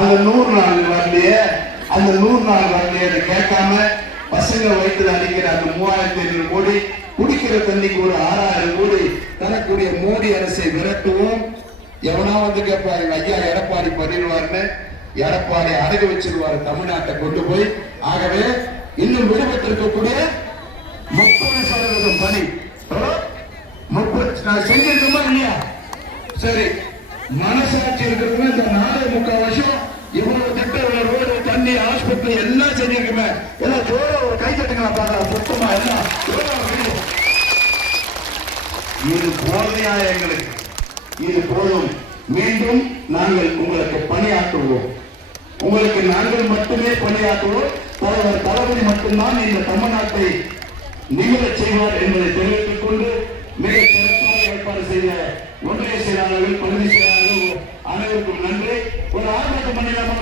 அந்த 100 நாள் வரலையே, அந்த 100 நாள் வரலையே கேட்காம பசங்க வயிற்றுல அடிக்கிற அந்த 3500 கோடி, குடிக்கிற தண்ணிக்கு ஒரு 6000 கோடி தரக்கூடிய மோடி அரசை விரட்டுவோம். எவனா வந்து கேட்பாரு ஐயா எடப்பாடி பண்ணிடுவார்னு, எடப்பாடி அடகு வச்சிருவாரு தமிழ்நாட்டை கொண்டு போய். ஆகவே இன்னும் விடுபட்டிருக்கக்கூடிய 30% பணி செஞ்சிருக்கோமா இல்லையா? சரி, மனசாட்சி இருக்கிறது இந்த 4.25 வருஷம் இவ்வளவு திட்டம், ரோடு, தண்ணி, ஆஸ்பத்திரி எல்லாம் செஞ்சிருக்குமே. எல்லாம் ஜோர ஒரு கை தட்டுங்களா பாக்கலாம், சுத்தமா எல்லாம் இது போதையா எங்களுக்கு, இது போதும். மீண்டும் நாங்கள் உங்களுக்கு பணியாற்றுவோம், உங்களுக்கு நாங்கள் மட்டுமே பணியாற்றுவோம். தலைவர் தளபதி மட்டும்தான் இந்த தமிழ்நாட்டை நிகழச் செய்வார் என்பதை தெரிவித்துக் கொண்டு மிக சிறப்பாக ஏற்பாடு செய்த ஒன்றிய செயலாளர்கள், பகுதி செயலாளர்கள் அனைவருக்கும் நன்றி. ஒரு ஆர்ப்பாட்டம் பண்ணிடலாமா?